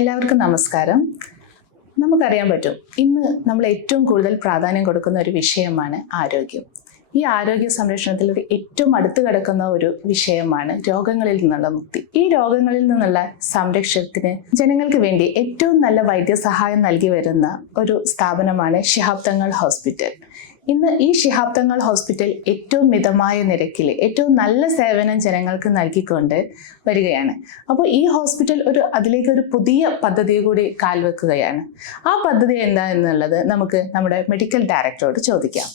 എല്ലാവർക്കും നമസ്കാരം. നമുക്കറിയാൻ പറ്റും, ഇന്ന് നമ്മൾ ഏറ്റവും കൂടുതൽ പ്രാധാന്യം കൊടുക്കുന്ന ഒരു വിഷയമാണ് ആരോഗ്യം. ഈ ആരോഗ്യ സംരക്ഷണത്തിൽ ഏറ്റവും അടുത്ത് കിടക്കുന്ന ഒരു വിഷയമാണ് രോഗങ്ങളിൽ നിന്നുള്ള മുക്തി. ഈ രോഗങ്ങളിൽ നിന്നുള്ള സംരക്ഷണത്തിന് ജനങ്ങൾക്ക് വേണ്ടി ഏറ്റവും നല്ല വൈദ്യസഹായം നൽകി വരുന്ന ഒരു സ്ഥാപനമാണ് ശിഹാബ് തങ്ങൾ ഹോസ്പിറ്റൽ. ഇന്ന് ഈ ശിഹാബ് തങ്ങൾ ഹോസ്പിറ്റൽ ഏറ്റവും മിതമായ നിരക്കിൽ ഏറ്റവും നല്ല സേവനം ജനങ്ങൾക്ക് നൽകിക്കൊണ്ട് വരികയാണ്. അപ്പോൾ ഈ ഹോസ്പിറ്റൽ അതിലേക്ക് ഒരു പുതിയ പദ്ധതിയെ കൂടി കാൽവെക്കുകയാണ്. ആ പദ്ധതി എന്താ എന്നുള്ളത് നമുക്ക് നമ്മുടെ മെഡിക്കൽ ഡയറക്ടറോട് ചോദിക്കാം.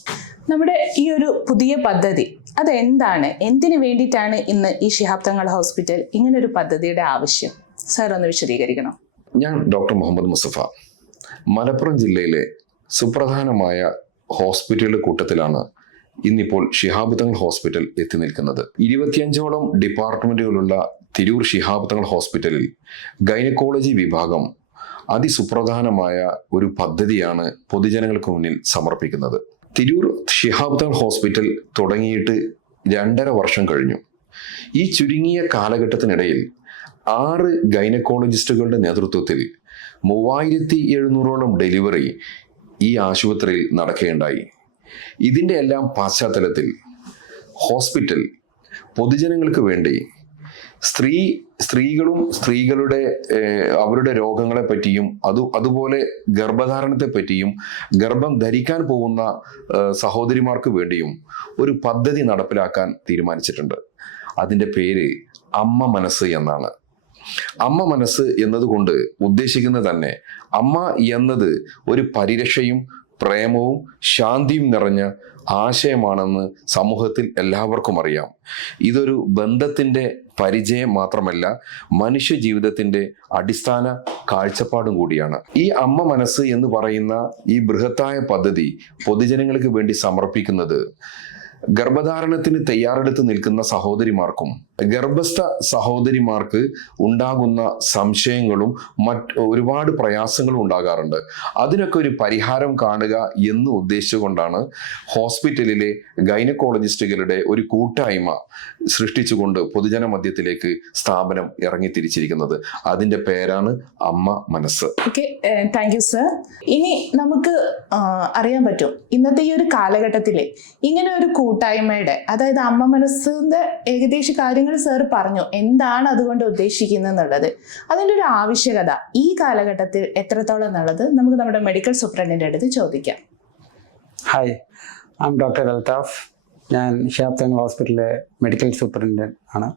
നമ്മുടെ ഈ ഒരു പുതിയ പദ്ധതി അതെന്താണ്, എന്തിനു വേണ്ടിയിട്ടാണ് ഇന്ന് ഈ ശിഹാബ് തങ്ങൾ ഹോസ്പിറ്റൽ ഇങ്ങനൊരു പദ്ധതിയുടെ ആവശ്യം? സാർ ഒന്ന് വിശദീകരിക്കണം. ഞാൻ ഡോക്ടർ മുഹമ്മദ് മുസ്തഫ. മലപ്പുറം ജില്ലയിലെ സുപ്രധാനമായ ഹോസ്പിറ്റലുകളുടെ കൂട്ടത്തിലാണ് ഇന്നിപ്പോൾ ശിഹാബ് തങ്ങൾ ഹോസ്പിറ്റൽ എത്തി നിൽക്കുന്നത്. 25ഓളം ഡിപ്പാർട്ട്മെന്റുകളുള്ള തിരൂർ ശിഹാബ് തങ്ങൾ ഹോസ്പിറ്റലിൽ ഗൈനക്കോളജി വിഭാഗം അതിസുപ്രധാനമായ ഒരു പദ്ധതിയാണ് പൊതുജനങ്ങൾക്ക് മുന്നിൽ സമർപ്പിക്കുന്നത്. തിരൂർ ശിഹാബ് തങ്ങൾ ഹോസ്പിറ്റൽ തുടങ്ങിയിട്ട് 2.5 വർഷം കഴിഞ്ഞു. ഈ ചുരുങ്ങിയ കാലഘട്ടത്തിനിടയിൽ 6 ഗൈനക്കോളജിസ്റ്റുകളുടെ നേതൃത്വത്തിൽ 3700ഓളം ഡെലിവറി ഈ ആശുപത്രിയിൽ നടക്കുകയുണ്ടായി. ഇതിൻ്റെ എല്ലാം പശ്ചാത്തലത്തിൽ ഹോസ്പിറ്റൽ പൊതുജനങ്ങൾക്ക് വേണ്ടി സ്ത്രീകളും സ്ത്രീകളുടെ അവരുടെ രോഗങ്ങളെ പറ്റിയും അതുപോലെ ഗർഭധാരണത്തെ പറ്റിയും ഗർഭം ധരിക്കാൻ പോകുന്ന സഹോദരിമാർക്ക് വേണ്ടിയും ഒരു പദ്ധതി നടപ്പിലാക്കാൻ തീരുമാനിച്ചിട്ടുണ്ട്. അതിൻ്റെ പേര് അമ്മ മനസ്സ് എന്നാണ്. അമ്മ മനസ്സ് എന്നതുകൊണ്ട് ഉദ്ദേശിക്കുന്നത് തന്നെ അമ്മ എന്നത് ഒരു പരിരക്ഷയും പ്രേമവും ശാന്തിയും നിറഞ്ഞ ആശയമാണെന്ന് സമൂഹത്തിൽ എല്ലാവർക്കും അറിയാം. ഇതൊരു ബന്ധത്തിൻ്റെ പരിചയം മാത്രമല്ല, മനുഷ്യ ജീവിതത്തിൻ്റെ അടിസ്ഥാന കാഴ്ചപ്പാടും കൂടിയാണ്. ഈ അമ്മ മനസ്സ് എന്ന് പറയുന്ന ഈ ബൃഹത്തായ പദ്ധതി പൊതുജനങ്ങൾക്ക് വേണ്ടി സമർപ്പിക്കുന്നത് ഗർഭധാരണത്തിന് തയ്യാറെടുത്ത് നിൽക്കുന്ന സഹോദരിമാർക്കും ഗർഭസ്ഥ സഹോദരിമാർക്ക് ഉണ്ടാകുന്ന സംശയങ്ങളും ഒരുപാട് പ്രയാസങ്ങളും ഉണ്ടാകാറുണ്ട്. അതിനൊക്കെ ഒരു പരിഹാരം കാണുക എന്ന് ഉദ്ദേശിച്ചുകൊണ്ടാണ് ഹോസ്പിറ്റലിലെ ഗൈനക്കോളജിസ്റ്റുകളുടെ ഒരു കൂട്ടായ്മ സൃഷ്ടിച്ചുകൊണ്ട് പൊതുജന മധ്യത്തിലേക്ക് സ്ഥാപനം ഇറങ്ങിത്തിരിച്ചിരിക്കുന്നത്. അതിന്റെ പേരാണ് അമ്മ മനസ്സ്. Okay, thank you sir. ഇനി നമുക്ക് അറിയാൻ പറ്റും, ഇന്നത്തെ ഈ ഒരു കാലഘട്ടത്തിൽ ഇങ്ങനെ ഒരു കൂട്ടായ്മയുടെ, അതായത് അമ്മ മനസ്സിന്റെ ഏകദേശ കാര്യങ്ങൾ സാർ പറഞ്ഞു, എന്താണ് അതുകൊണ്ട് ഉദ്ദേശിക്കുന്നത് എന്നുള്ളത്, അതിൻ്റെ ഒരു ആവശ്യകത ഈ കാലഘട്ടത്തിൽ എത്രത്തോളം എന്നുള്ളത് നമുക്ക് നമ്മുടെ മെഡിക്കൽ സൂപ്രണ്ടിന്റെ അടുത്ത് ചോദിക്കാം. Hi, I'm doctor Althaf. ഞാൻ ശിഹാബ് തങ്ങൾ ഹോസ്പിറ്റലിലെ മെഡിക്കൽ സൂപ്രണ്ടന്റ് ആണ്.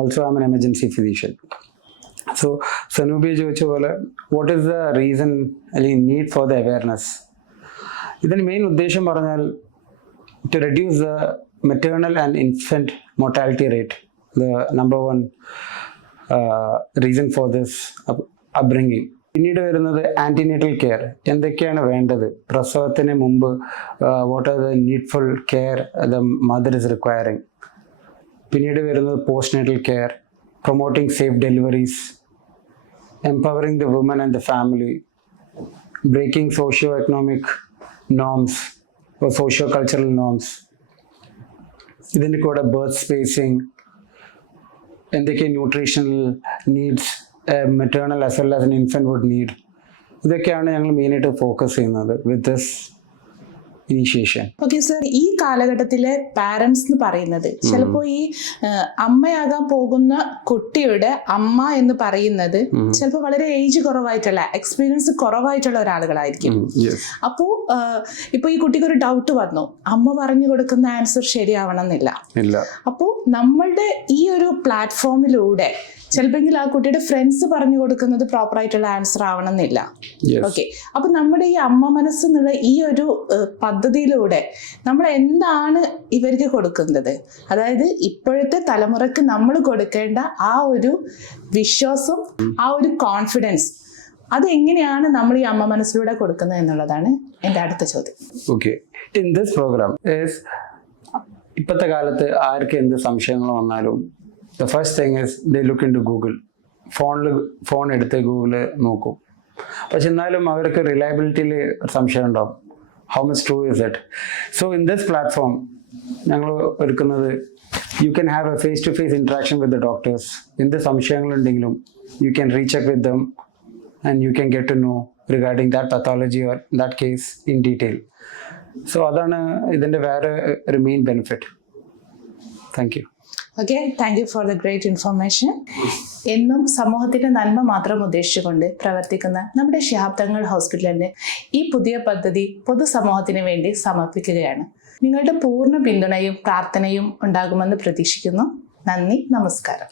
Also I'm an emergency physician. So Sanubi ചോദിച്ച പോലെ വാട്ട് ഈസ് ദ റീസൺ അല്ലെങ്കിൽ നീഡ് ഫോർ ദ അവയർനെസ്? ഇതിന് മെയിൻ ഉദ്ദേശം പറഞ്ഞാൽ to reduce the maternal and infant mortality rate, the number one reason for this upbringing. പിന്നീട് വരുന്നത് antenatal care. എന്തൊക്കെയാണ് വേണ്ടത് പ്രസവത്തിന് മുമ്പ്? What are the needful care the mother is requiring. പിന്നീട് വരുന്നത് postnatal care, promoting safe deliveries, empowering the woman and the family, breaking socio economic norms or socio-cultural norms. ഇതിൻ്റെ കൂടെ ബർത്ത് സ്പേസിങ്, എന്തൊക്കെ nutritional needs maternal as well as an infant would need, ഇതൊക്കെയാണ് ഞങ്ങൾ മെയിനായിട്ട് focus ചെയ്യുന്നത് with this initiation. Okay sir, ഈ കാലഘട്ടത്തിലെ parents എന്ന് പറയുന്നത് ചിലപ്പോൾ ഈ അമ്മയാകാൻ പോകുന്ന കുട്ടിയുടെ അമ്മ എന്ന് പറയുന്നത് ചിലപ്പോൾ വളരെ ഏജ് കുറവായിട്ടുള്ള, എക്സ്പീരിയൻസ് കുറവായിട്ടുള്ള ഒരാളുകളായിരിക്കും. അപ്പോൾ ഇപ്പൊ ഈ കുട്ടിക്ക് ഒരു ഡൗട്ട് വന്നു, അമ്മ പറഞ്ഞു കൊടുക്കുന്ന ആൻസർ ശരിയാവണം എന്നില്ല. അപ്പോൾ നമ്മളുടെ ഈ ഒരു പ്ലാറ്റ്ഫോമിലൂടെ ചിലപ്പോൾ ആ കുട്ടിയുടെ ഫ്രണ്ട്സ് പറഞ്ഞു കൊടുക്കുന്നത് പ്രോപ്പർ ആയിട്ടുള്ള ആൻസർ ആവണമെന്നില്ല. ഓക്കെ, അപ്പൊ നമ്മുടെ ഈ അമ്മ മനസ്സ് എന്നുള്ള ഈ ഒരു പദ്ധതിയിലൂടെ നമ്മൾ എന്താണ് ഇവർക്ക് കൊടുക്കുന്നത്? അതായത് ഇപ്പോഴത്തെ തലമുറക്ക് നമ്മൾ കൊടുക്കേണ്ട ആ ഒരു വിശ്വാസം, ആ ഒരു കോൺഫിഡൻസ്, അത് എങ്ങനെയാണ് നമ്മൾ ഈ അമ്മ മനസ്സിലൂടെ കൊടുക്കുന്നത് എന്നുള്ളതാണ് എൻ്റെ അടുത്ത ചോദ്യം. ഓക്കെ, ഇൻ ദിസ് പ്രോഗ്രാം ഇപ്പോഴത്തെ കാലത്ത് ആർക്ക് എന്ത് സംശയങ്ങൾ വന്നാലും the first thing is they look into Google. Phone എടുത്ത് ഗൂഗിൾ നോക്കും. പക്ഷെ എന്നാലും അവർക്ക് റിലയബിലിറ്റിയിൽ സംശയം ഉണ്ടാവും. How much true is it? So in this platform ഞങ്ങൾ ഒരുക്കുന്നത് you can have a face-to-face interaction with the doctors. എന്ത് സംശയങ്ങളുണ്ടെങ്കിലും you can recheck with them and you can get to know regarding that pathology or that case in detail. So അതാണ് ഇതിൻ്റെ വേറെ ഒരു main benefit. Thank you. Okay, thank you for the great information. എന്നും സമൂഹത്തിൻ്റെ നന്മ മാത്രം ഉദ്ദേശിച്ചുകൊണ്ട് പ്രവർത്തിക്കുന്ന നമ്മുടെ ശിഹാബ് തങ്ങൾ ഹോസ്പിറ്റലിൻ്റെ ഈ പുതിയ പദ്ധതി പൊതുസമൂഹത്തിന് വേണ്ടി സമർപ്പിക്കുകയാണ്. നിങ്ങളുടെ പൂർണ്ണ പിന്തുണയും പ്രാർത്ഥനയും ഉണ്ടാകുമെന്ന് പ്രതീക്ഷിക്കുന്നു. നന്ദി, നമസ്കാരം.